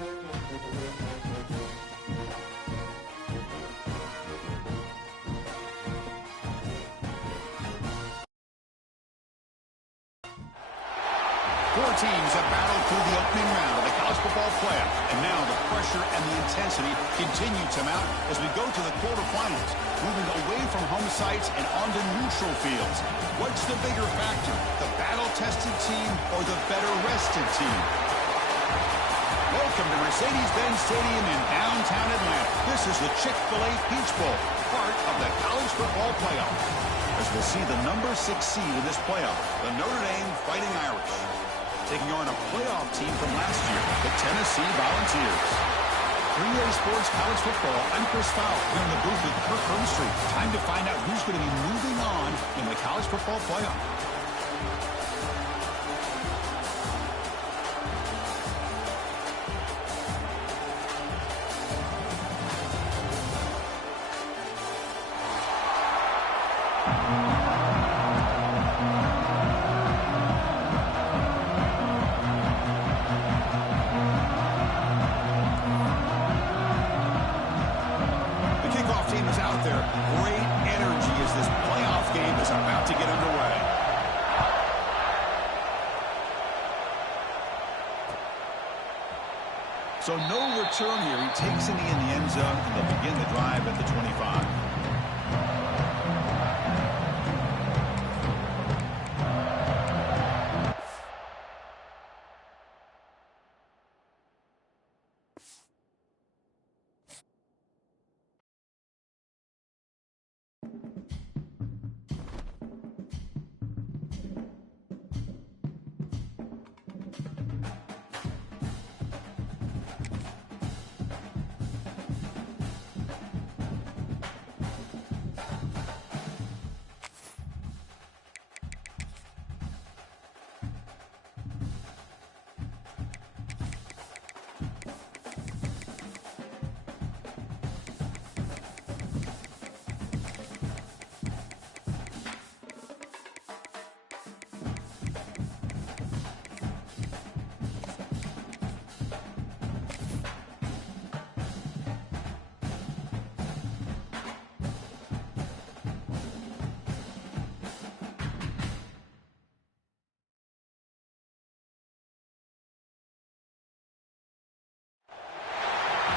Four teams have battled through the opening round of the college football playoff, and now the pressure and the intensity continue to mount as we go to the quarterfinals, moving away from home sites and onto neutral fields. What's the bigger factor, the battle-tested team or the better-rested team? Welcome to Mercedes-Benz Stadium in downtown Atlanta. This is the Chick-fil-A Peach Bowl, part of the college football playoff. As we'll see the number 6 seed in this playoff, the Notre Dame Fighting Irish, taking on a playoff team from last year, the Tennessee Volunteers. 3A Sports College Football, I'm Chris Fowler here in the booth with Kirk Hermstreet. Time to find out who's going to be moving on in the college football playoff. So no return here. He takes it in the end zone, and they'll begin the drive at the 25.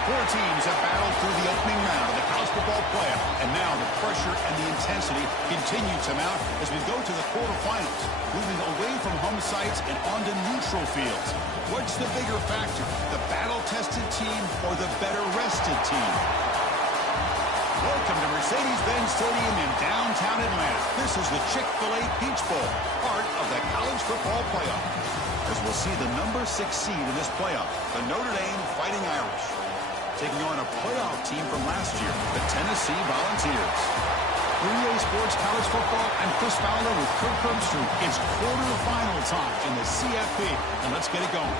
Four teams have battled through the opening round of the college football playoff, and now the pressure and the intensity continue to mount as we go to the quarterfinals, moving away from home sites and onto neutral fields. What's the bigger factor, the battle-tested team or the better-rested team? Welcome to Mercedes-Benz Stadium in downtown Atlanta. This is the Chick-fil-A Peach Bowl, part of the college football playoff. As we'll see the number 6 seed in this playoff, the Notre Dame Fighting Irish, taking on a playoff team from last year, the Tennessee Volunteers. 3A Sports College Football, I'm Chris Fowler with Kirk Hermstreet. It's quarterfinal time in the CFP, and let's get it going.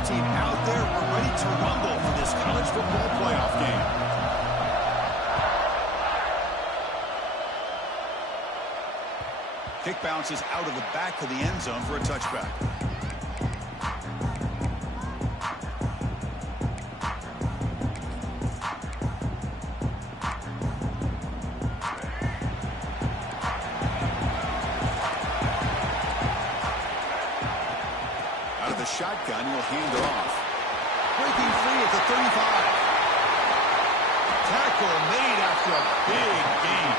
Team out there, we're ready to rumble for this college football playoff game. Kick bounces out of the back of the end zone for a touchback. Shotgun, will hand it off. Breaking free at the 35. Tackle made after a big gain.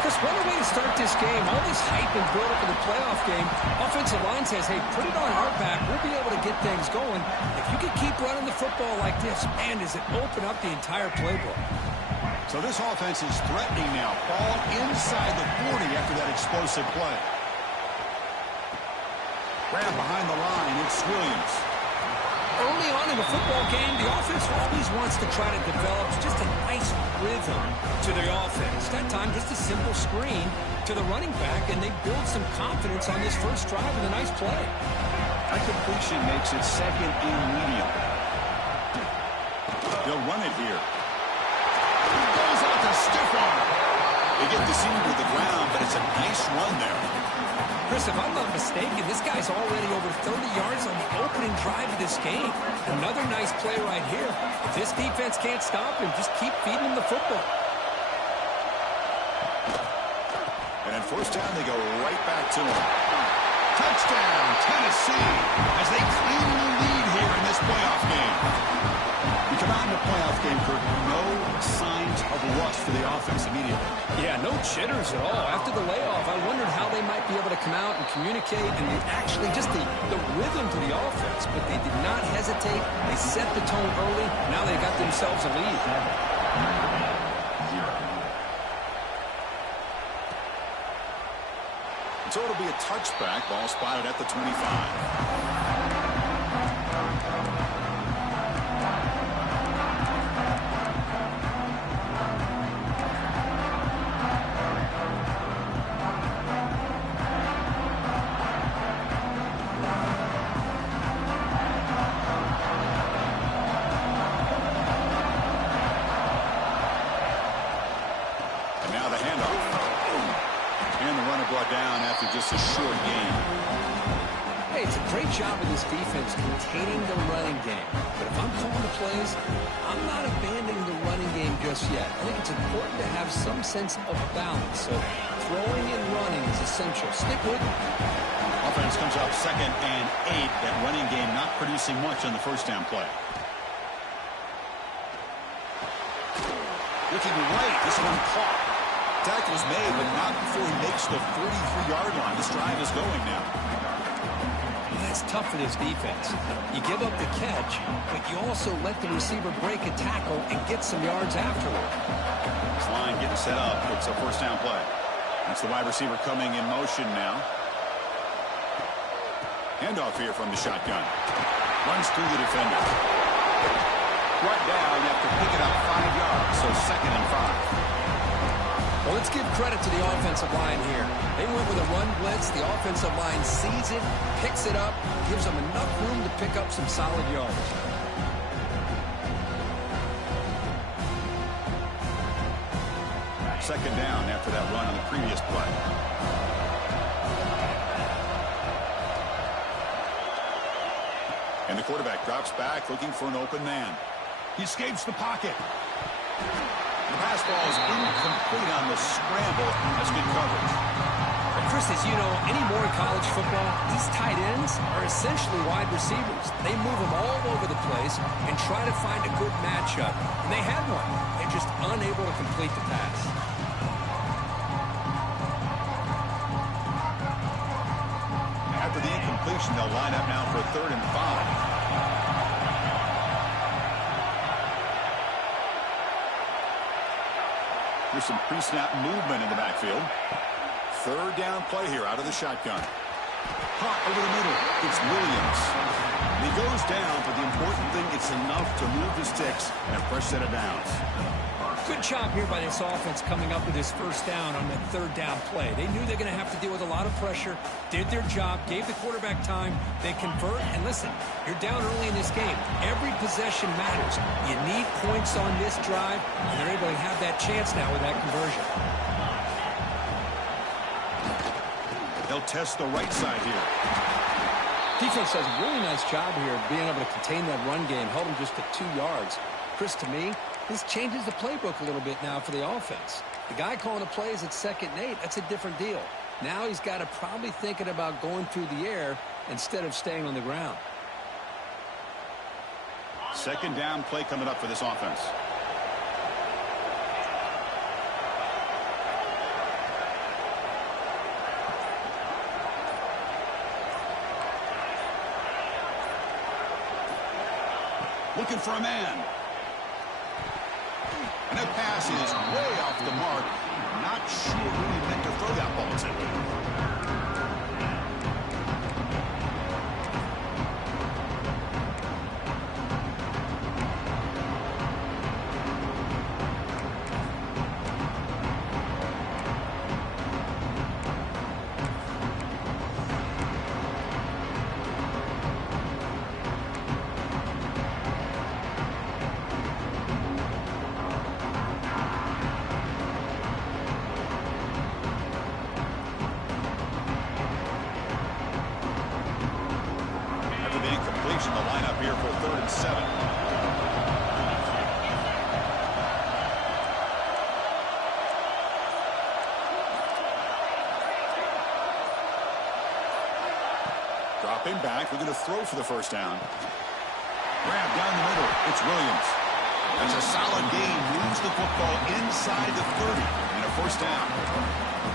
Chris, what a way to start this game. All this hype and build up in the playoff game. Offensive line says, hey, put it on our back. We'll be able to get things going. If you can keep running the football like this, man, does it open up the entire playbook. So this offense is threatening now. Ball inside the 40 after that explosive play. Grab behind the line, it's Williams. early on in a football game, the offense always wants to try to develop just a nice rhythm to their offense. That time, just a simple screen to the running back, and they build some confidence on this first drive with a nice play. A completion makes it second and medium. They'll run it here. He goes out to stiff arm. They get deceived with the ground, but it's a nice run there. Chris, if I'm not mistaken, this guy's already over 30 yards on the opening drive of this game. Another nice play right here. If this defense can't stop him, just keep feeding him the football. And on first down, they go right back to him. Touchdown, Tennessee, as they claim the lead here in this playoff game. We come out in the playoff game, Kurt, no signs of rust for the offense immediately. Yeah, no jitters at all. After the layoff, I wondered how they might be able to come out and communicate and actually just the rhythm to the offense. But they did not hesitate. They set the tone early. Now they got themselves a lead. So it'll be a touchback. Ball spotted at the 25. Down after just a short game. Hey, it's a great job of this defense containing the running game. But if I'm calling the plays, I'm not abandoning the running game just yet. I think it's important to have some sense of balance. So throwing and running is essential. Stick with it. Offense comes up 2nd and 8. That running game not producing much on the first down play. Looking right, this one caught. Tackle's made, but not before he makes the 43-yard line. This drive is going now. That's tough for this defense. You give up the catch, but you also let the receiver break a tackle and get some yards afterward. This line getting set up. It's a first down play. That's the wide receiver coming in motion now. Handoff here from the shotgun. Runs through the defender. Right down after picking up 5 yards, so 2nd and 5. Well, let's give credit to the offensive line here. They went with a run blitz. The offensive line sees it, picks it up, gives them enough room to pick up some solid yards. Second down after that run on the previous play. And the quarterback drops back looking for an open man. He escapes the pocket. The pass ball is incomplete on the scramble. That's good coverage. But Chris, as you know, anymore in college football, these tight ends are essentially wide receivers. They move them all over the place and try to find a good matchup. And they had one. They're just unable to complete the pass. After the incompletion, they'll line up now for 3rd and 5. There's some pre-snap movement in the backfield. 3rd down play here out of the shotgun. Caught over the middle. It's Williams. And he goes down, but the important thing, it's enough to move the sticks and a fresh set of downs. Good job here by this offense coming up with this first down on that 3rd down play. They knew they're going to have to deal with a lot of pressure, did their job, gave the quarterback time, they convert, and listen, you're down early in this game. Every possession matters. You need points on this drive, and they're able to have that chance now with that conversion. They'll test the right side here. Defense does a really nice job here of being able to contain that run game, held them just to 2 yards. Chris, to me, this changes the playbook a little bit now for the offense. The guy calling the plays at 2nd and 8, that's a different deal. Now he's got to probably thinking about going through the air instead of staying on the ground. 2nd down play coming up for this offense. Looking for a man. And that pass is way off the mark. Not sure who he meant to throw that ball to. changing the lineup here for 3rd and 7. Dropping back, we're going to throw for the first down. Grab down the middle. It's Williams. That's a solid gain. Moves the football inside the 30 and a first down.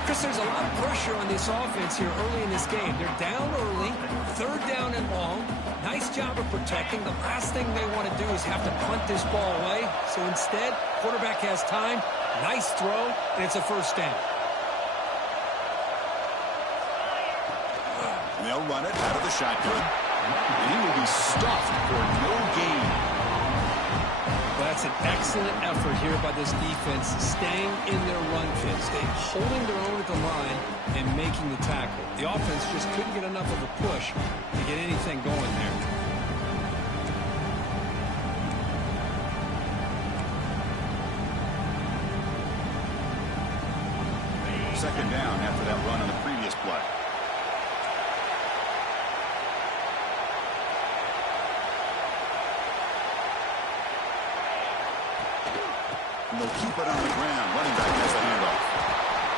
Chris, there's a lot of pressure on this offense here early in this game. They're down early, 3rd down and long. Nice job of protecting. The last thing they want to do is have to punt this ball away. So instead, quarterback has time. Nice throw, and it's a first down. And they'll run it out of the shotgun. And he will be stuffed for no gain. Well, that's an excellent effort here by this defense, staying in their run fit, holding their own at the line and making the tackle. The offense just couldn't get enough of a push to get anything going there. Second down after that run on the previous play. And they'll keep it on the ground. Running back has the handoff.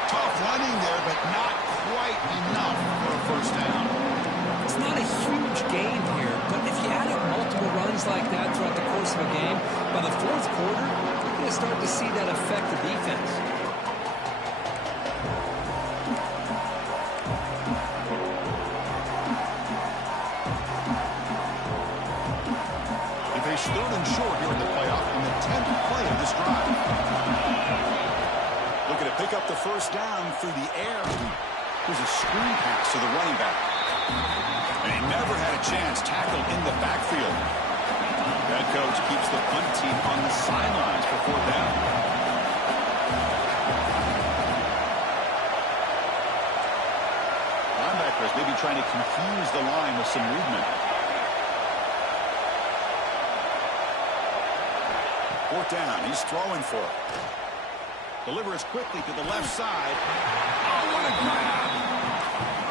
Tough running there, but not quite enough for a first down. It's not a huge gain here, but if you add up multiple runs like that throughout the course of a game, by the 4th quarter, you're going to start to see that affect the defense. He faced 3rd and short here in the playoff in the 10th play of this drive. Looking to pick up the first down through the air. Here's a screen pass to the running back. And he never had a chance tackled in the backfield. That coach keeps the punt team on the sidelines for 4th down. Linebackers maybe trying to confuse the line with some movement. 4th down. He's throwing for it. Delivers quickly to the left side. Oh, what a grab!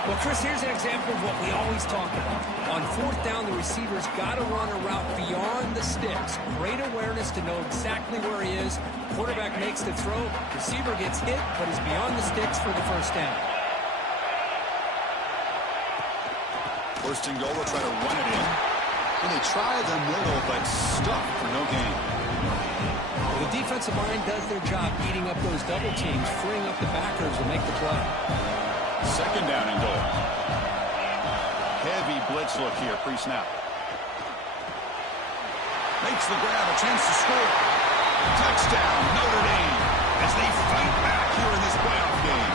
Well, Chris, here's an example of what we always talk about. On 4th down, the receiver's got to run a route beyond the sticks. Great awareness to know exactly where he is. Quarterback makes the throw. Receiver gets hit, but is beyond the sticks for the first down. 1st and goal, we'll try to run it in. And they try the middle, but stuck for no gain. Well, the defensive line does their job eating up those double teams, freeing up the backers to make the play. 2nd down and goal. Heavy blitz look here, pre-snap. Makes the grab, a chance to score. Touchdown, Notre Dame, as they fight back here in this playoff game.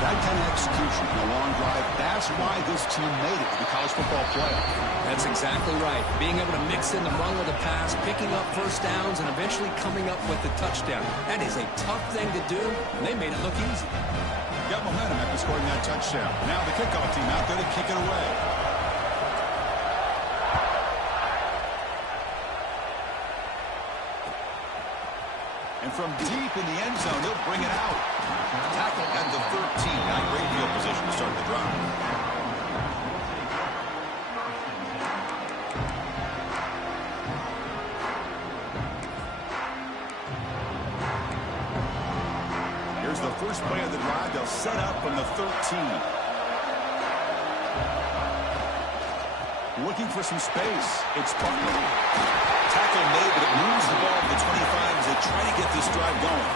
That kind of execution in a long drive, that's why this team made it to the college football playoff. That's exactly right. Being able to mix in the run with the pass, picking up first downs, and eventually coming up with the touchdown. That is a tough thing to do, and they made it look easy. Got momentum after scoring that touchdown. Now the kickoff team out there to kick it away. And from deep in the end zone, he'll bring it out. Tackle at the 13. Not great field position to start the drive. Here's the first play of the drive. They'll set up from the 13. Looking for some space. It's Butler. Tackle made, but it moves the ball to the 25 as they try to get this drive going.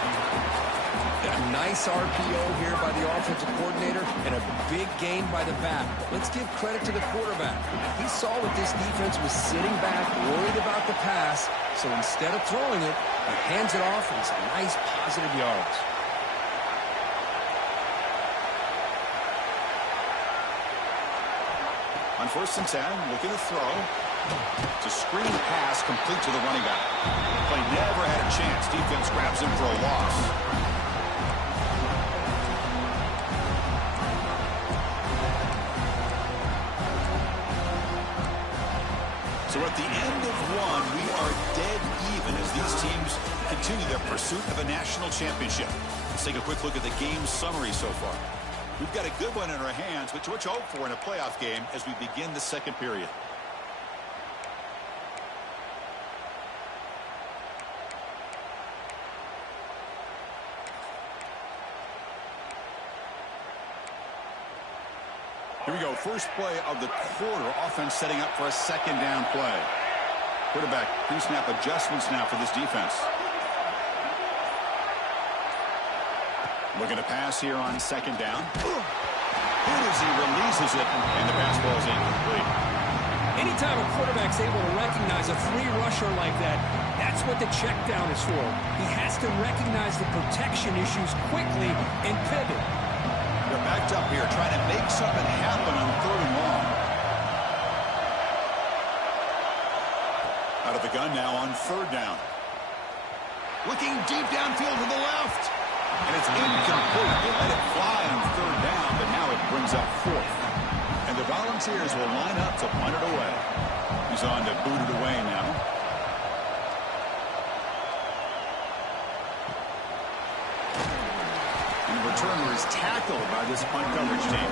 A nice RPO here by the offensive coordinator and a big gain by the back. Let's give credit to the quarterback. He saw that this defense was sitting back, worried about the pass, so instead of throwing it, he hands it off and some nice positive yards. On 1st and 10, looking to throw. It's a screen pass complete to the running back. Play never had a chance. Defense grabs him for a loss. So at the end of one, we are dead even as these teams continue their pursuit of a national championship. Let's take a quick look at the game summary so far. We've got a good one in our hands, which hope for in a playoff game as we begin the 2nd period. first play of the quarter. Offense setting up for a second down play. Quarterback pre-snap adjustments now for this defense. Looking to pass here on second down. Here as he releases it, and the pass ball is incomplete. Anytime a quarterback's able to recognize a free rusher like that, that's what the check down is for. He has to recognize the protection issues quickly and pivot. They're backed up here, trying to make something happen on third and long. Out of the gun now on third down. Looking deep downfield to the left. And it's incomplete. They let it fly on third down, but now it brings up fourth. And the Volunteers will line up to punt it away. He's on to boot it away now. And the returner is tackled by this punt coverage team.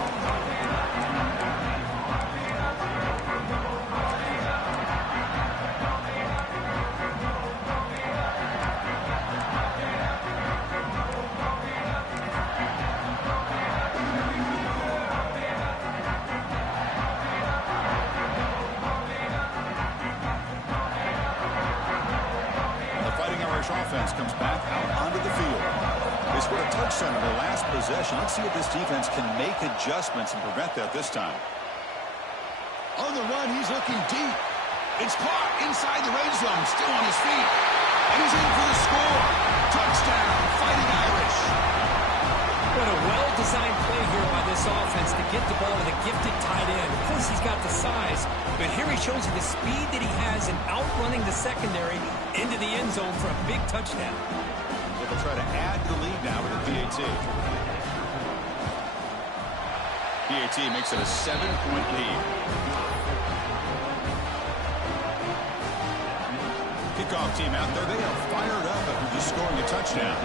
Offense comes back out onto the field. They scored a touchdown in their last possession. Let's see if this defense can make adjustments and prevent that this time. On the run, he's looking deep. It's caught inside the red zone, still on his feet. And he's in for the score. Touchdown, Fighting Irish. What a well-designed play here by this offense to get the ball to the gifted tight end. Of course, he's got the size, but here he shows you the speed that he has in outrunning the secondary into the end zone for a big touchdown. So they'll try to add to the lead now with a PAT. PAT makes it a 7-point lead. Kickoff team out there. They are fired up after just scoring a touchdown.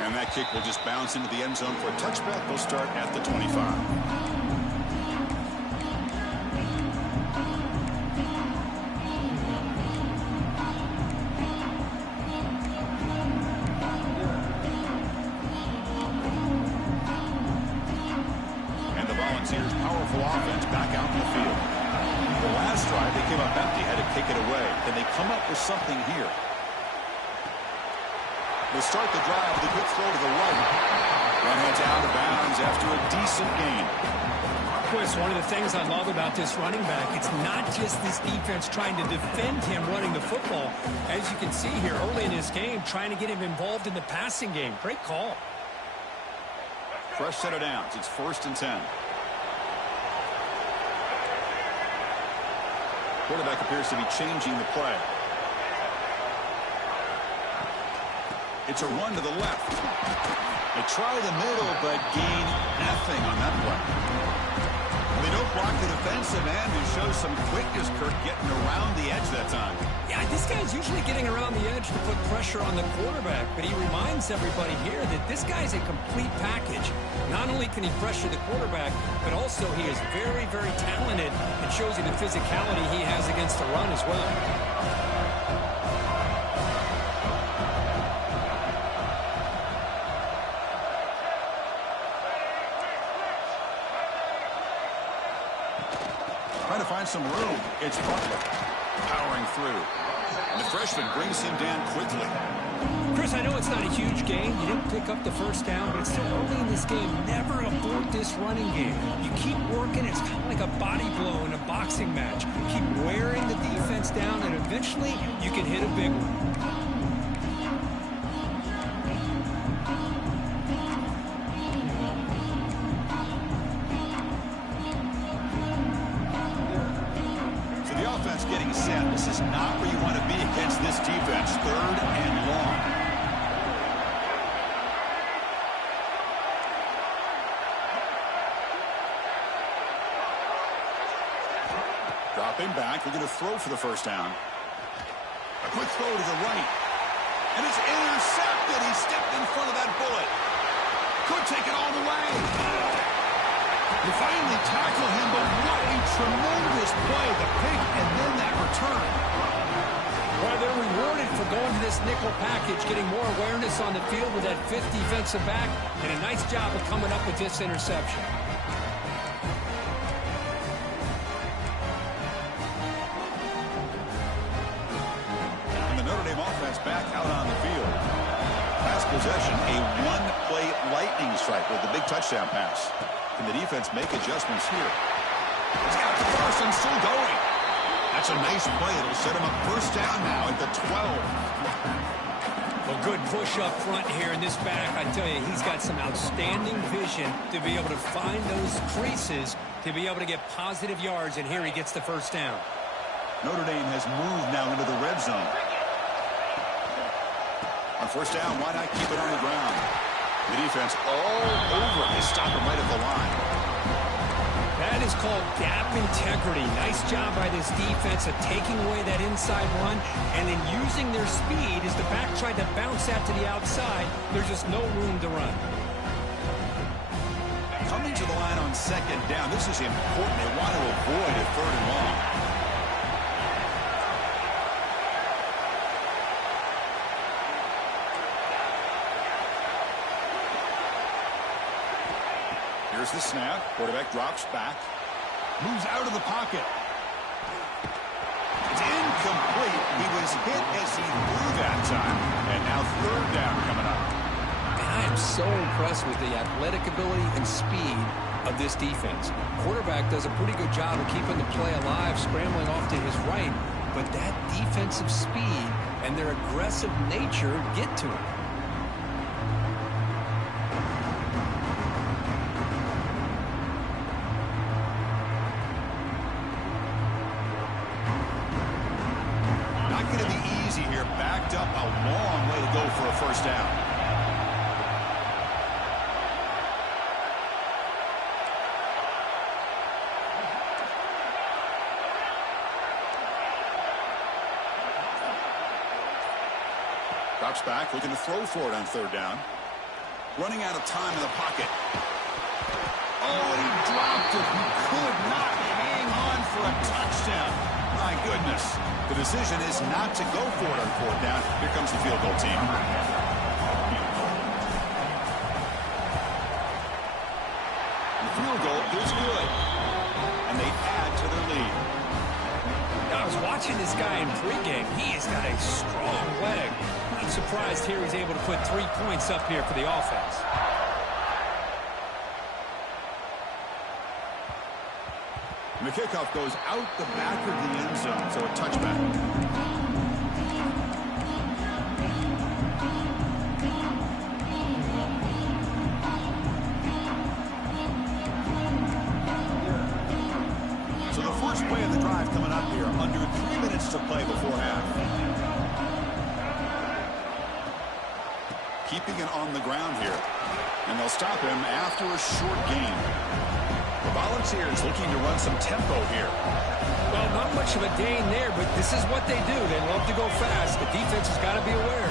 And that kick will just bounce into the end zone for a touchback. They'll start at the 25. And the Volunteers' powerful offense back out in the field. The last drive, they came up empty, had to kick it away. Can they come up with something here? They'll start the drive with a good throw to the right. And heads out of bounds after a decent gain. Chris, one of the things I love about this running back, it's not just this defense trying to defend him running the football. As you can see here early in his game, trying to get him involved in the passing game. Great call. Fresh set of downs. It's 1st and 10. Quarterback appears to be changing the play. It's a run to the left. They try the middle, but gain nothing on that play. They don't block the defensive end, who shows some quickness, Kirk, getting around the edge that time. Yeah, this guy's usually getting around the edge to put pressure on the quarterback, but he reminds everybody here that this guy's a complete package. Not only can he pressure the quarterback, but also he is very, very talented and shows you the physicality he has against the run as well. Trying to find some room. It's Butler powering through. And the freshman brings him down quickly. Chris, I know it's not a huge game. You didn't pick up the first down, but it's still early in this game. Never abort this running game. You keep working. It's kind of like a body blow in a boxing match. Keep wearing the defense down, and eventually you can hit a big one. Getting set. This is not where you want to be against this defense. 3rd and long. Dropping back. They're going to throw for the first down. A quick throw to the right. And it's intercepted. He stepped in front of that bullet. Could take it all the way. They finally tackle him, but what a tremendous play. The pick and then that return. Well, they're rewarded for going to this nickel package, getting more awareness on the field with that fifth defensive back, and a nice job of coming up with this interception. And the Notre Dame offense back out on the field. Last possession, a one-play lightning strike with the big touchdown pass. Can the defense make adjustments here? It's got the first and still going. That's a nice play. It'll set him up first down now at the 12. A good push up front here in this back. I tell you, he's got some outstanding vision to be able to find those creases, to be able to get positive yards, and here he gets the first down. Notre Dame has moved now into the red zone. On first down, why not keep it on the ground? The defense all over. They stop him right at the line. That is called gap integrity. Nice job by this defense of taking away that inside run and then using their speed as the back tried to bounce that to the outside. There's just no room to run. Coming to the line on second down. This is important. They want to avoid a third and long. Here's the snap. Quarterback drops back. Moves out of the pocket. It's incomplete. He was hit as he threw that time. And now third down coming up. And I am so impressed with the athletic ability and speed of this defense. Quarterback does a pretty good job of keeping the play alive, scrambling off to his right. But that defensive speed and their aggressive nature get to him. Up a long way to go for a first down. Drops back, looking to throw for it on third down. Running out of time in the pocket. Oh, he dropped it. He could not hang on for a touchdown. My goodness. The decision is not to go for it on fourth down. Here comes the field goal team. The field goal is good. And they add to their lead. Now, I was watching this guy in pregame. He has got a strong leg. I'm surprised here he's able to put 3 points up here for the offense. And the kickoff goes out the back of the end zone, so a touchback. So the first play of the drive coming up here, under 3 minutes to play before half. Keeping it on the ground here. And they'll stop him after a short gain. The Volunteers looking to run some tempo here. Well, not much of a gain there, but this is what they do. They love to go fast. The defense has got to be aware.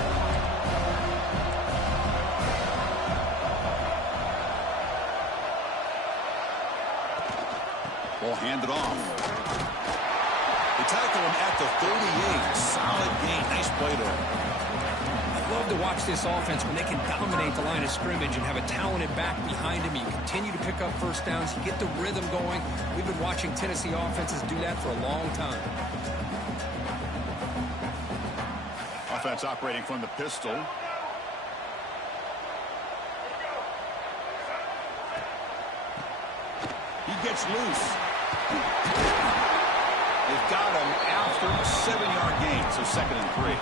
Ball handed off. They tackle him at the 38. Solid gain. Nice play there. Love to watch this offense when they can dominate the line of scrimmage and have a talented back behind him. You continue to pick up first downs. You get the rhythm going. We've been watching Tennessee offenses do that for a long time. Offense operating from the pistol. He gets loose. They've got him after a 7-yard gain, so 2nd and 3.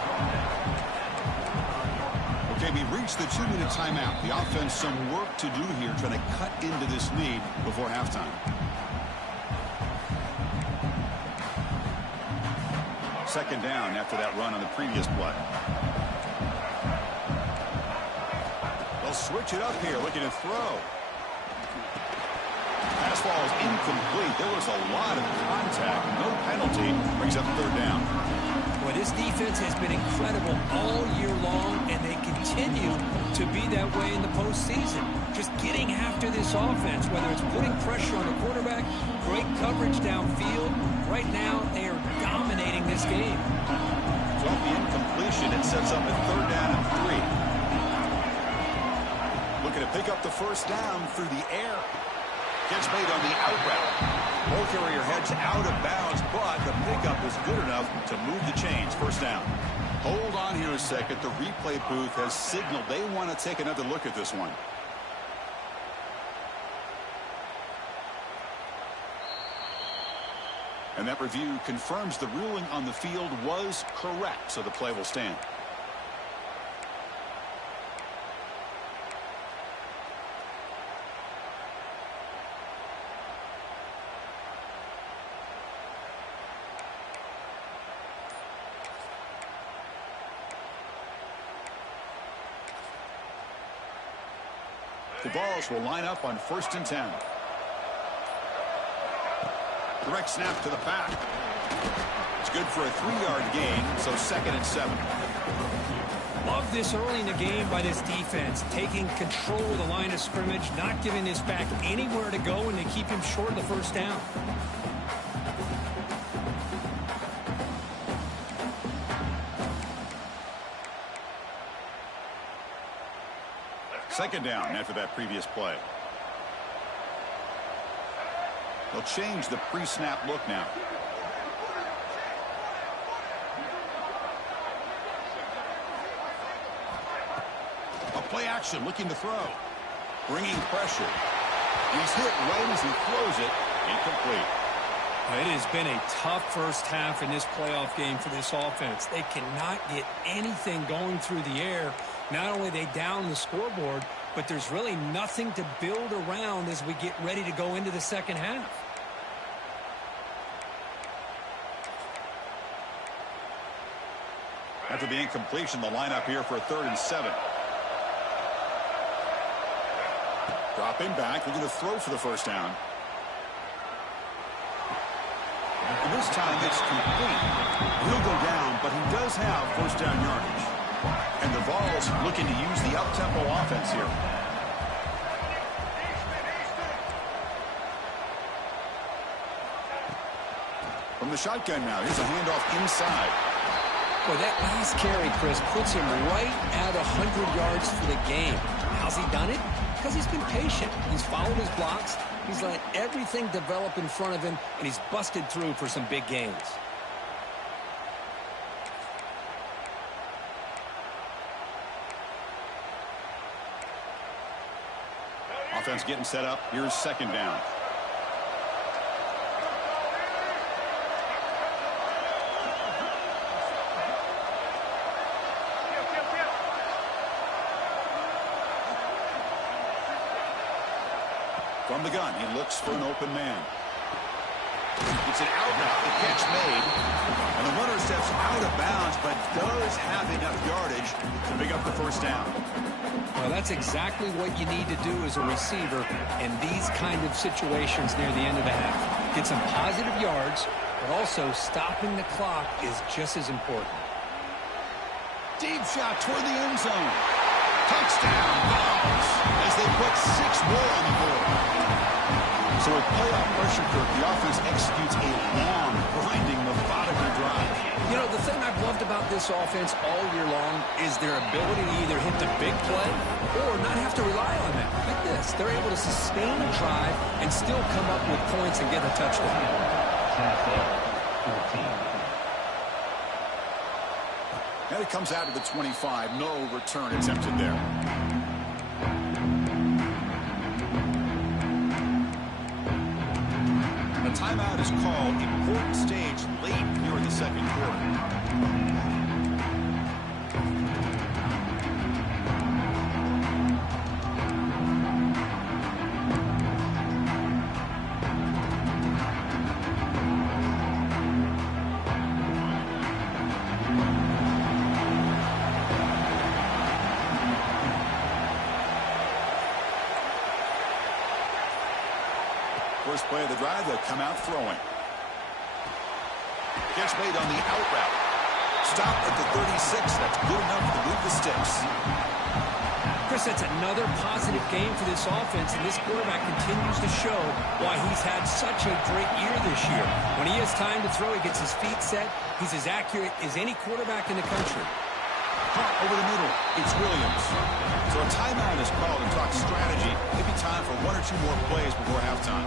Okay, we reached the 2-minute timeout. The offense some work to do here, trying to cut into this lead before halftime. Second down after that run on the previous play. They'll switch it up here, looking to throw. Pass ball is incomplete. There was a lot of contact. No penalty. Brings up third down. Well, this defense has been incredible all year long, and they continue to be that way in the postseason. Just getting after this offense, whether it's putting pressure on the quarterback, great coverage downfield. Right now, they are dominating this game. So Off the incompletion, it sets up a 3rd down and 3. Looking to pick up the first down through the air. Gets made on the out route. Ball carrier heads out of bounds, but the pickup is good enough to move the chains. First down. Hold on here a second. The replay booth has signaled they want to take another look at this one. And that review confirms the ruling on the field was correct, so the play will stand. The balls will line up on 1st and 10. Direct snap to the back. It's good for a 3-yard gain, so 2nd and 7. Love this early in the game by this defense, taking control of the line of scrimmage, not giving this back anywhere to go, and they keep him short of the first down. Second down after that previous play. They'll change the pre-snap look now. A play action looking to throw. Bringing pressure. He's hit right as he throws it. Incomplete. It has been a tough first half in this playoff game for this offense. They cannot get anything going through the air. Not only they down the scoreboard, but there's really nothing to build around as we get ready to go into the second half. After the incompletion, the lineup here for a 3rd and 7. Dropping back, looking to throw for the first down. And this time it's complete. He'll go down, but he does have first down yardage. And the Vols looking to use the up-tempo offense here. From the shotgun now, here's a handoff inside. Boy, that last carry, Chris, puts him right at 100 yards for the game. How's he done it? Because he's been patient. He's followed his blocks. He's let everything develop in front of him, and he's busted through for some big gains. Offense getting set up. Here's second down. From the gun, he looks for an open man. It's an out route, the catch made. And the runner steps out of bounds, but does have enough yardage to pick up the first down. Well, that's exactly what you need to do as a receiver in these kind of situations near the end of the half. Get some positive yards, but also stopping the clock is just as important. Deep shot toward the end zone. Touchdown, Vols, as they put 6 more on the board. So with playoff pressure, Kirk, the offense executes a long, grinding, methodical drive. You know, the thing I've loved about this offense all year long is their ability to either hit the big play or not have to rely on that. Like this, they're able to sustain a drive and still come up with points and get a touchdown. And it comes out to the 25. No return attempted there. A timeout is called. Important stage late here in the second quarter. First play of the drive, they'll come out throwing. Catch made on the out route. Stop at the 36. That's good enough to move the sticks. Chris, that's another positive game for this offense, and this quarterback continues to show why he's had such a great year this year. When he has time to throw, he gets his feet set. He's as accurate as any quarterback in the country. Over the middle, it's Williams. So a timeout is called and talk strategy. Maybe time for one or two more plays before halftime.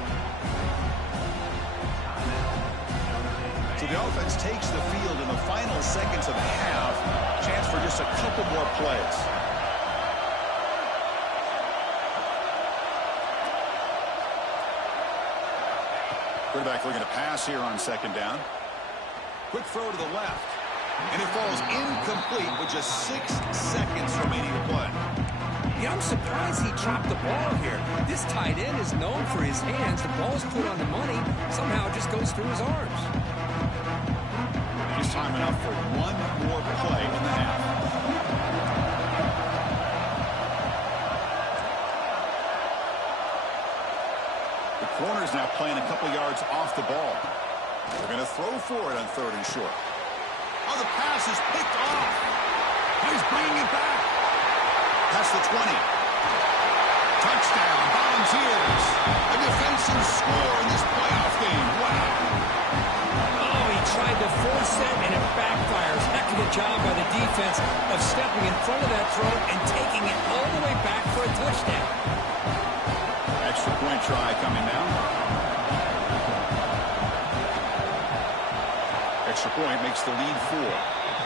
So the offense takes the field in the final seconds of the half. Chance for just a couple more plays. Quarterback looking to pass here on second down. Quick throw to the left. And it falls incomplete with just 6 seconds remaining to play. Yeah, I'm surprised he dropped the ball here. This tight end is known for his hands. The ball's put on the money. Somehow it just goes through his arms. Just time enough for one more play in the half. The corner's now playing a couple yards off the ball. They're going to throw for it on 3rd and short. Oh, the pass is picked off. He's bringing it back. Past the 20. Touchdown, Volunteers. A defensive score in this playoff game. Wow. Oh, he tried to force it, and it backfires. Heck of a job by the defense of stepping in front of that throw and taking it all the way back for a touchdown. Extra point try coming down. Extra point makes the lead 4.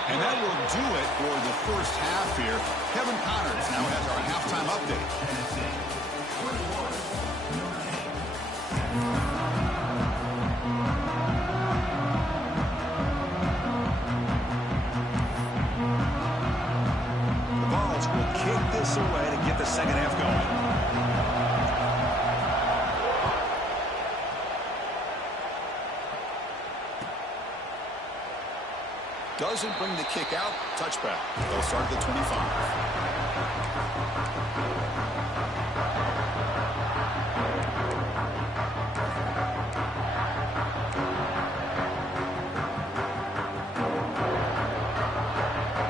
And that will do it for the first half here. Kevin Connors now has our halftime update. The Vols will kick this away to get the second half going. Doesn't bring the kick out. Touchback. They'll start at the 25.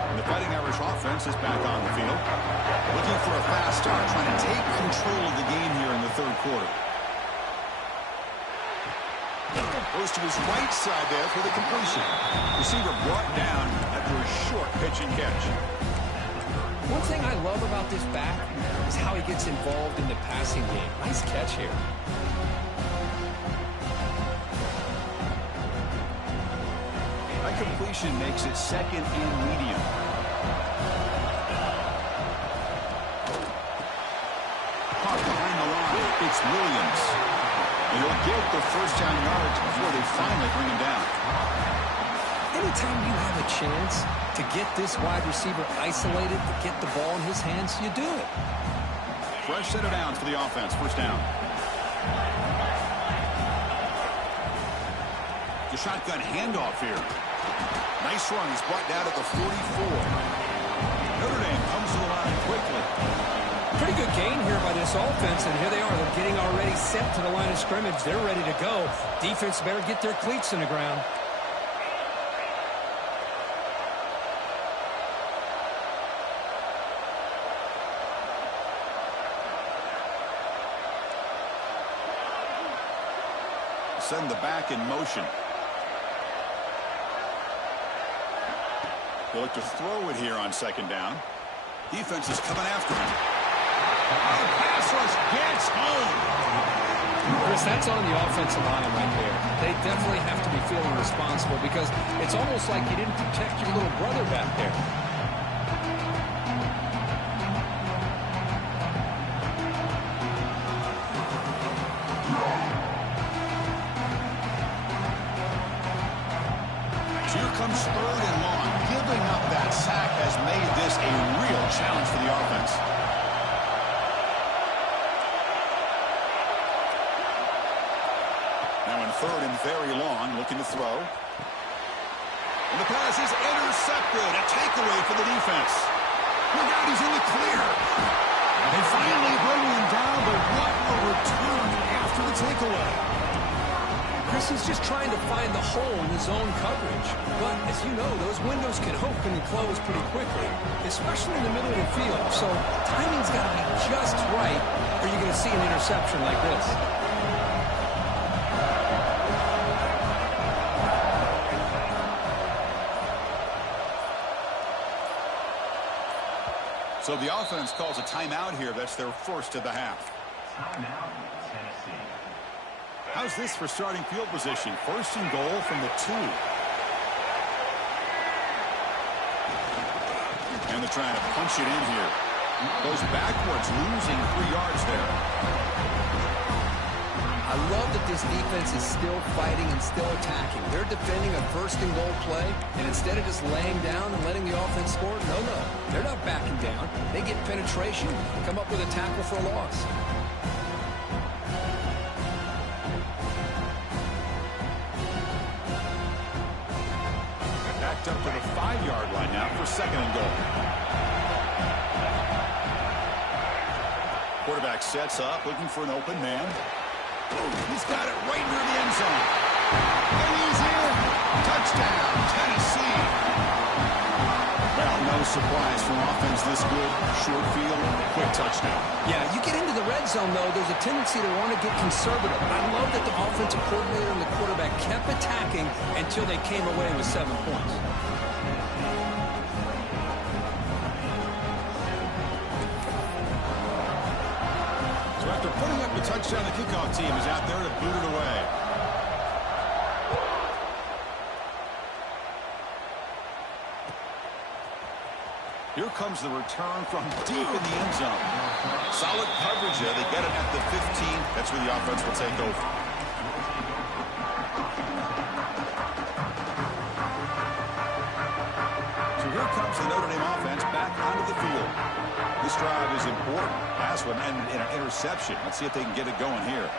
And the Fighting Irish offense is back on the field. Looking for a fast start, trying to take control of the game here in the 3rd quarter. Goes to his right side there for the completion. Receiver brought down after a short pitch and catch. One thing I love about this back is how he gets involved in the passing game. Nice catch here. That completion makes it 2nd and medium. Caught behind the line. It's Williams. And he'll get the first down yards before they finally bring him down. Anytime you have a chance to get this wide receiver isolated, to get the ball in his hands, you do it. Fresh set of downs for the offense. First down. The shotgun handoff here. Nice run. He's brought down at the 44. Notre Dame comes to the line quickly. Pretty good gain here by this offense, and here they are. They're getting already set to the line of scrimmage. They're ready to go. Defense better get their cleats in the ground. Send the back in motion. They'll look to throw it here on 2nd down. Defense is coming after him. The pass rush gets home. Chris, that's on the offensive line right there. They definitely have to be feeling responsible because it's almost like you didn't protect your little brother back there. Here comes 3rd and long. Giving up that sack has made this a real challenge for the offense. Now in 3rd and very long, looking to throw. And the pass is intercepted. A takeaway for the defense. Look out, he's in the clear. They finally bring him down, but what a return after the takeaway. Chris, guess he's just trying to find the hole in his own coverage. But as you know, those windows can open and close pretty quickly, especially in the middle of the field. So timing's got to be just right, or you're going to see an interception like this. So the offense calls a timeout here. That's their first of the half. Timeout, Tennessee. How's this for starting field position? First and goal from the 2. And they're trying to punch it in here. Goes backwards, losing 3 yards there. I love that this defense is still fighting and still attacking. They're defending a first and goal play, and instead of just laying down and letting the offense score, no. They're not backing down. They get penetration, come up with a tackle for a loss. Backed up to the 5-yard line now for second and goal. Quarterback sets up, looking for an open man. He's got it right near the end zone. And he's in. Touchdown, Tennessee. Well, no surprise from offense this good. Short field, quick touchdown. Yeah, you get into the red zone, though, there's a tendency to want to get conservative. But I love that the offensive coordinator and the quarterback kept attacking until they came away with 7 points. So after putting up the touchdown, the kickoff team is out there to boot it away. Here comes the return from deep in the end zone. Solid coverage there. They get it at the 15. That's where the offense will take over. So here comes the Notre Dame offense back onto the field. This drive is important. Last one ended in an interception. Let's see if they can get it going here.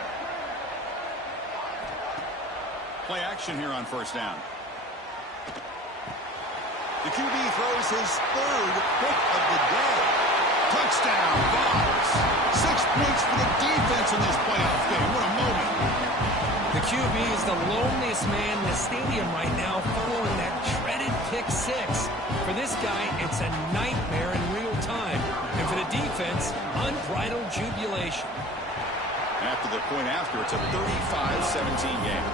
Play action here on first down. The QB throws his 3rd pick of the day. Touchdown, Vols. 6 points for the defense in this playoff game. What a moment. The QB is the loneliest man in the stadium right now following that dreaded pick 6. For this guy, it's a nightmare in real time. And for the defense, unbridled jubilation. After the point after, it's a 35-17 game.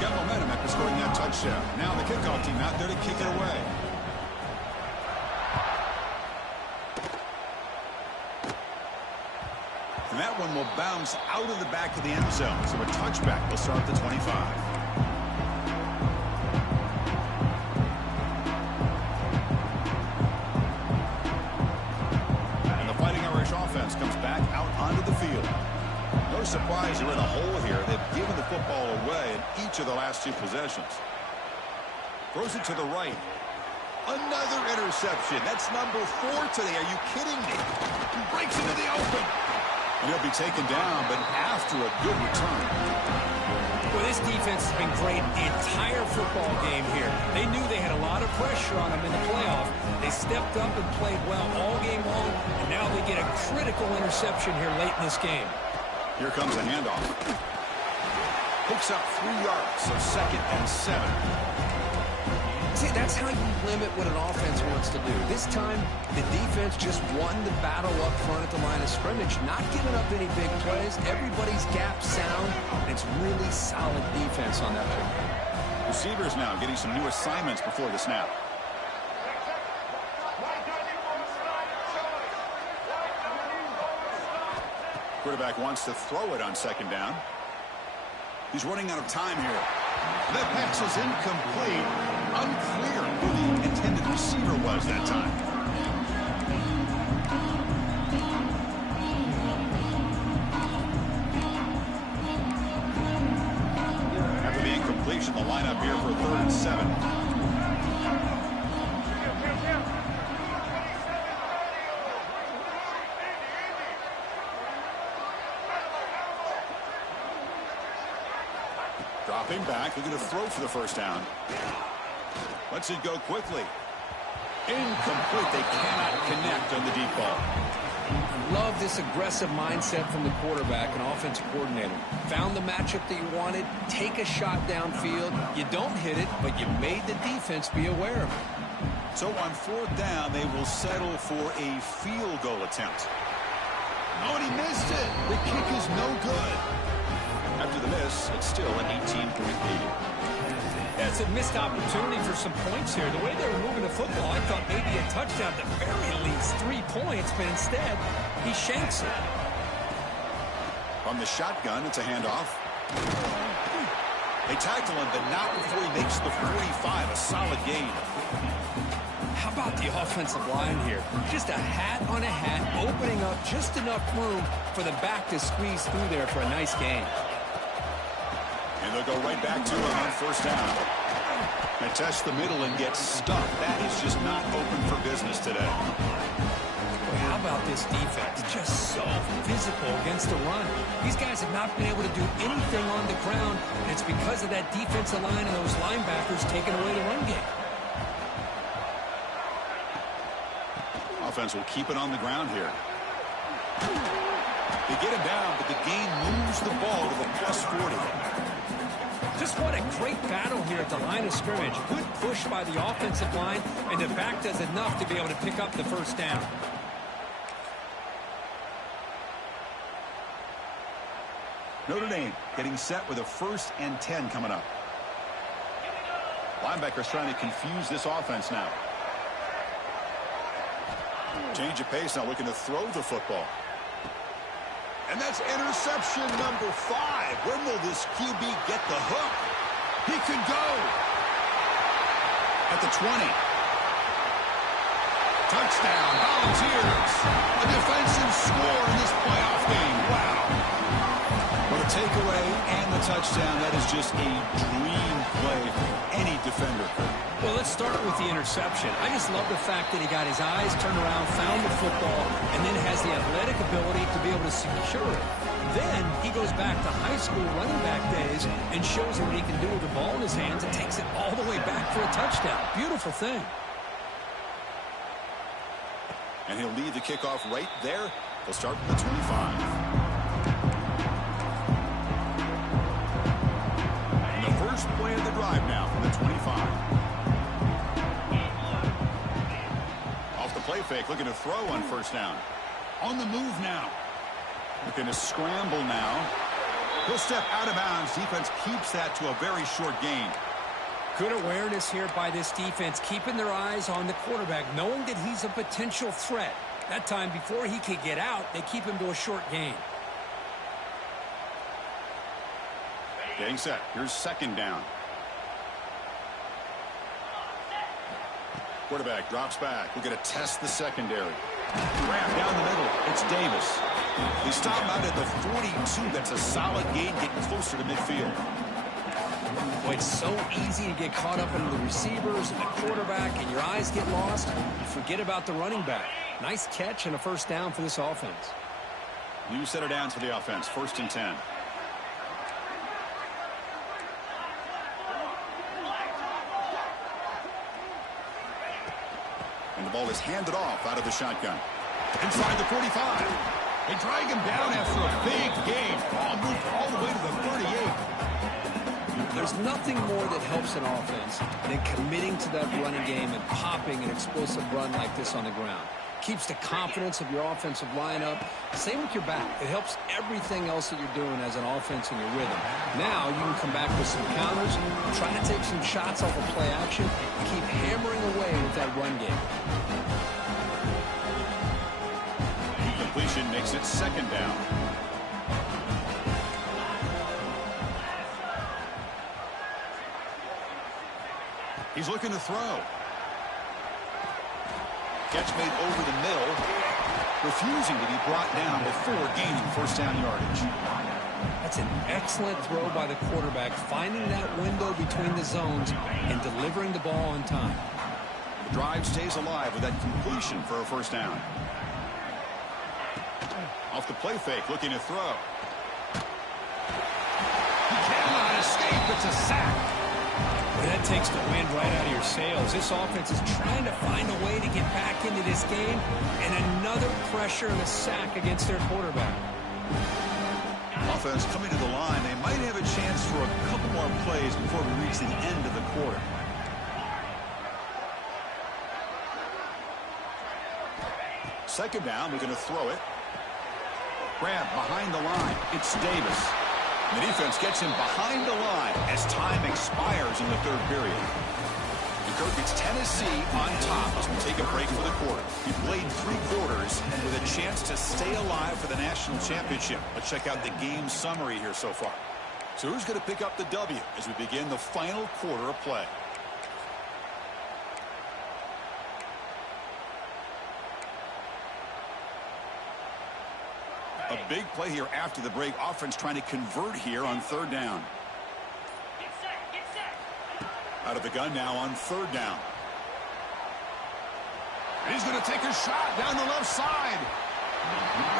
Got momentum after scoring that touchdown. Now the kickoff team out there to kick it away. And that one will bounce out of the back of the end zone. So a touchback will start at the 25. Offense comes back out onto the field. No surprise they're in a hole here. They've given the football away in each of the last 2 possessions. Throws it to the right. Another interception. That's number 4 today. Are you kidding me? He breaks into the open. And he'll be taken down, but after a good return. Well, this defense has been great the entire football game here. They knew they had a lot of pressure on them in the playoff. They stepped up and played well all game long, and now they get a critical interception here late in this game. Here comes the handoff. Picks up 3 yards, so second and 7. See, that's how you limit what an offense wants to do. This time, the defense just won the battle up front at the line of scrimmage, not giving up any big plays. Everybody's gap sound, and it's really solid defense on that play. Receivers now getting some new assignments before the snap. Quarterback wants to throw it on second down. He's running out of time here. That pass is incomplete. Unclear who the intended receiver was that time. After the incompletion, the lineup here for 3rd and 7. Dropping back, looking to throw for the first down. Lets it go quickly. Incomplete. They cannot connect on the deep ball. Love this aggressive mindset from the quarterback and offensive coordinator. Found the matchup that you wanted, take a shot downfield. You don't hit it, but you made the defense be aware of it. So on fourth down, they will settle for a field goal attempt. Oh, and he missed it. The kick is no good. After the miss, it's still an 18-point lead. Yeah, it's a missed opportunity for some points here. The way they were moving the football, I thought maybe a touchdown, at the very least 3 points, but instead, he shanks it. From the shotgun, it's a handoff. They tackle him, but not before he makes the 45, a solid gain. How about the offensive line here? Just a hat on a hat, opening up just enough room for the back to squeeze through there for a nice gain. And they'll go right back to him on first down. They test the middle and get stuck. That is just not open for business today. Boy, how about this defense? Just so physical against the run. These guys have not been able to do anything on the ground, and it's because of that defensive line and those linebackers taking away the run game. Offense will keep it on the ground here. They get him down, but the gain moves the ball to the +40. Just what a great battle here at the line of scrimmage. Good push by the offensive line, and the back does enough to be able to pick up the first down. Notre Dame getting set with a 1st and 10 coming up. Linebackers trying to confuse this offense now. Change of pace now, looking to throw the football. And that's interception number 5. When will this QB get the hook? He could go. At the 20. Touchdown, Volunteers. A defensive score in this playoff game. Wow. Well, the takeaway and the touchdown, that is just a dream play for any defender. Well, let's start with the interception. I just love the fact that he got his eyes turned around, found the football, and then has the athletic ability to be able to secure it. Then he goes back to high school running back days and shows him what he can do with the ball in his hands and takes it all the way back for a touchdown. Beautiful thing. And he'll lead the kickoff right there. He'll start from the 25. And the first play of the drive now from the 25. Play fake, looking to throw on first down. On the move now. Looking to scramble now. He'll step out of bounds. Defense keeps that to a very short gain. Good awareness here by this defense, keeping their eyes on the quarterback, knowing that he's a potential threat. That time, before he could get out, they keep him to a short gain. Getting set. Here's second down. Quarterback drops back. We're going to test the secondary. Grab down the middle. It's Davis. They stop out at the 42. That's a solid gain, getting closer to midfield. Boy, it's so easy to get caught up in the receivers and the quarterback, and your eyes get lost. You forget about the running back. Nice catch and a first down for this offense. New set of downs for the offense. 1st and 10. And the ball is handed off out of the shotgun. Inside the 45. They drag him down after a big gain. Ball moved all the way to the 38. There's nothing more that helps an offense than committing to that running game and popping an explosive run like this on the ground. Keeps the confidence of your offensive lineup. Same with your back. It helps everything else that you're doing as an offense in your rhythm. Now you can come back with some counters, try to take some shots off of play action, and keep hammering away with that run game. Completion makes it second down. He's looking to throw. Catch made over the middle, refusing to be brought down before gaining first down yardage. That's an excellent throw by the quarterback, finding that window between the zones and delivering the ball on time. The drive stays alive with that completion for a first down. Off the play fake, looking to throw. He cannot escape. It's a sack. That takes the wind right out of your sails. This offense is trying to find a way to get back into this game, and another pressure and a sack against their quarterback. Offense coming to the line. They might have a chance for a couple more plays before we reach the end of the quarter. Second down, we're going to throw it. Grab behind the line. It's Davis. The defense gets him behind the line as time expires in the third period. And Kirk, it's Tennessee on top as we take a break for the quarter. We played 3 quarters with a chance to stay alive for the national championship. Let's check out the game summary here so far. So who's going to pick up the W as we begin the final quarter of play? A big play here after the break. Offense trying to convert here on third down. Get set. Out of the gun now on third down. He's going to take a shot down the left side.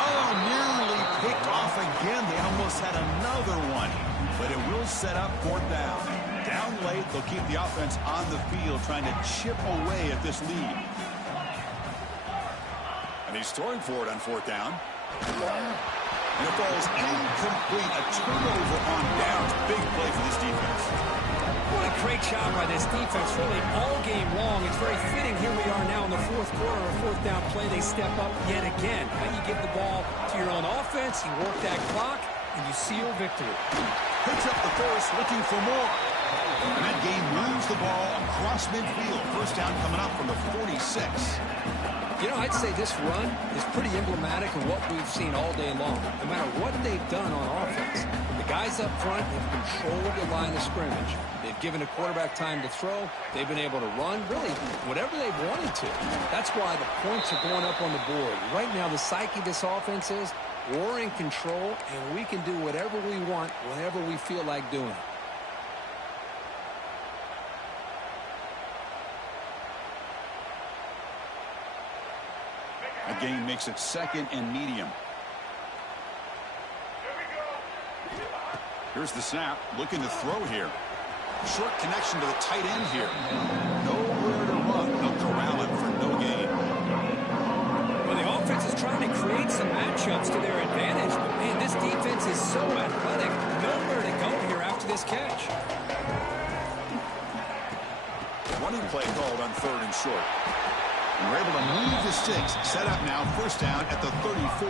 Oh, nearly picked off again. They almost had another one. But it will set up fourth down. Down late, they'll keep the offense on the field trying to chip away at this lead. And he's throwing for it on fourth down. And it falls incomplete. A turnover on downs. Big play for this defense. What a great job by this defense, really all game long. It's very fitting. Here we are now in the fourth quarter. A fourth down play. They step up yet again. Now you give the ball to your own offense. You work that clock, and you seal victory. Picks up the first, looking for more. And that game moves the ball across midfield. First down coming up from the 46. You know, I'd say this run is pretty emblematic of what we've seen all day long. No matter what they've done on offense, the guys up front have controlled the line of scrimmage. They've given the quarterback time to throw. They've been able to run, really, whatever they've wanted to. That's why the points are going up on the board. Right now, the psyche of this offense is we're in control, and we can do whatever we want, whenever we feel like doing it. The game makes it second and medium. Here's the snap. Looking to throw here. Short connection to the tight end here. Nowhere to run. They'll corral him for no gain. Well, the offense is trying to create some matchups to their advantage. But, man, this defense is so athletic. Nowhere to go here after this catch. Running play called on third and short. We're able to move the sticks. Set up now, first down at the 34.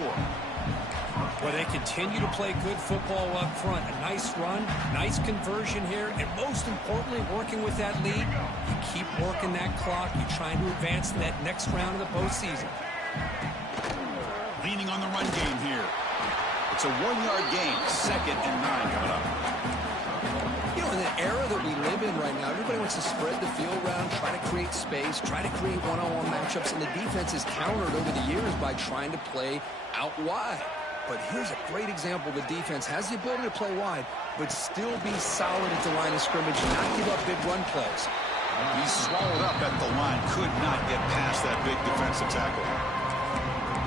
Well, they continue to play good football up front. A nice run, nice conversion here, and most importantly, working with that lead, you keep working that clock. You're trying to advance to that next round of the postseason. Leaning on the run game here. It's a 1-yard gain. Second and 9 coming up. You know, in the era that we live in right now, everybody wants to spread the field around, try to create space, try to create one-on-one matchups, and the defense is countered over the years by trying to play out wide. But here's a great example. The defense has the ability to play wide, but still be solid at the line of scrimmage and not give up big run plays. He's swallowed up at the line. Could not get past that big defensive tackle.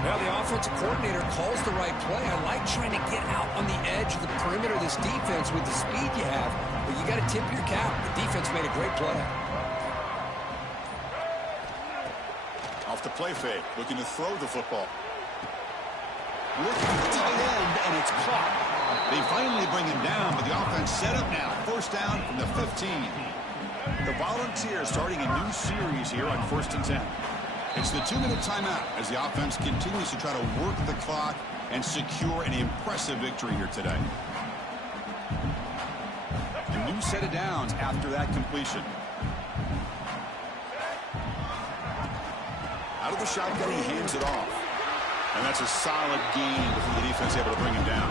Well, the offensive coordinator calls the right play. I like trying to get out on the edge of the perimeter of this defense with the speed you have, but you got to tip your cap. The defense made a great play. Off the play fake, looking to throw the football. Working to the tight end, and it's caught. They finally bring him down, but the offense set up now. First down from the 15. The Volunteers starting a new series here on 1st and 10. It's the 2-minute timeout as the offense continues to try to work the clock and secure an impressive victory here today. A new set of downs after that completion. Out of the shotgun, he hands it off. And that's a solid gain before the defense able to bring him down.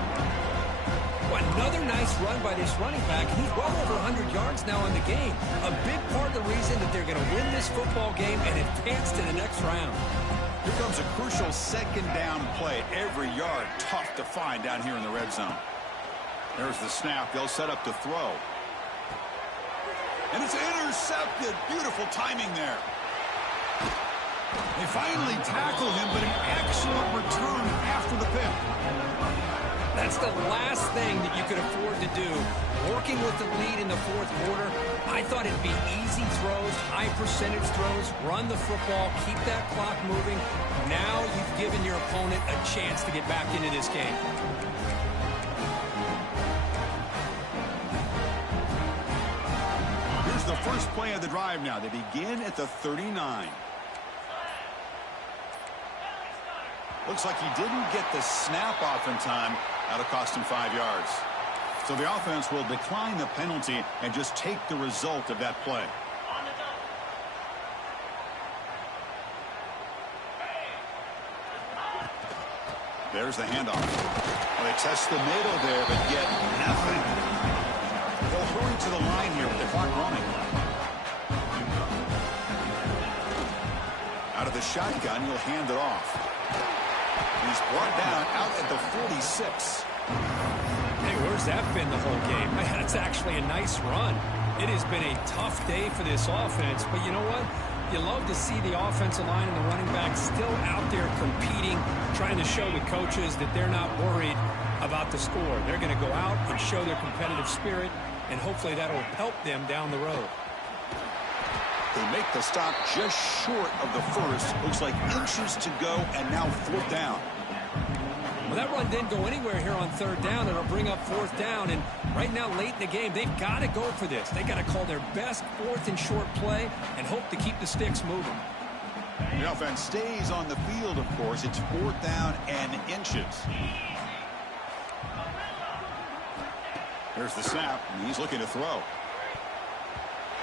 Well, another nice run by this running back. He's well over 100 yards now in the game. A big part of the reason that they're going to win this football game and advance to the next round. Here comes a crucial second down play. Every yard tough to find down here in the red zone. There's the snap. They'll set up to throw. And it's intercepted. Beautiful timing there. They finally tackled him, but an excellent return after the pick. That's the last thing that you could afford to do. Working with the lead in the fourth quarter, I thought it'd be easy throws, high percentage throws, run the football, keep that clock moving. Now you've given your opponent a chance to get back into this game. Here's the first play of the drive now. They begin at the 39. Looks like he didn't get the snap off in time. That'll cost him 5 yards. So the offense will decline the penalty and just take the result of that play. There's the handoff. Well, they test the middle there, but get nothing. They'll hurry to the line here with the clock running. Out of the shotgun, he'll hand it off. He's brought down out at the 46. Hey, where's that been the whole game? That's actually a nice run. It has been a tough day for this offense, but you know what? You love to see the offensive line and the running back still out there competing, trying to show the coaches that they're not worried about the score. They're going to go out and show their competitive spirit, and hopefully that'll help them down the road. They make the stop just short of the first. Looks like inches to go, and now fourth down. Well, that run didn't go anywhere here on third down. It'll bring up fourth down, and right now, late in the game, they've got to go for this. They've got to call their best fourth and short play and hope to keep the sticks moving. The offense stays on the field, of course. It's fourth down and inches. Here's the snap, and he's looking to throw.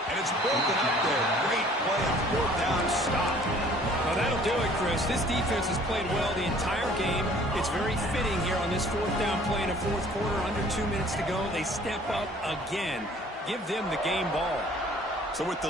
And it's broken up there. Great play. Fourth down stop. Well, that'll do it, Chris. This defense has played well the entire game. It's very fitting here on this fourth down play in the fourth quarter. Under 2 minutes to go. They step up again. Give them the game ball. So with the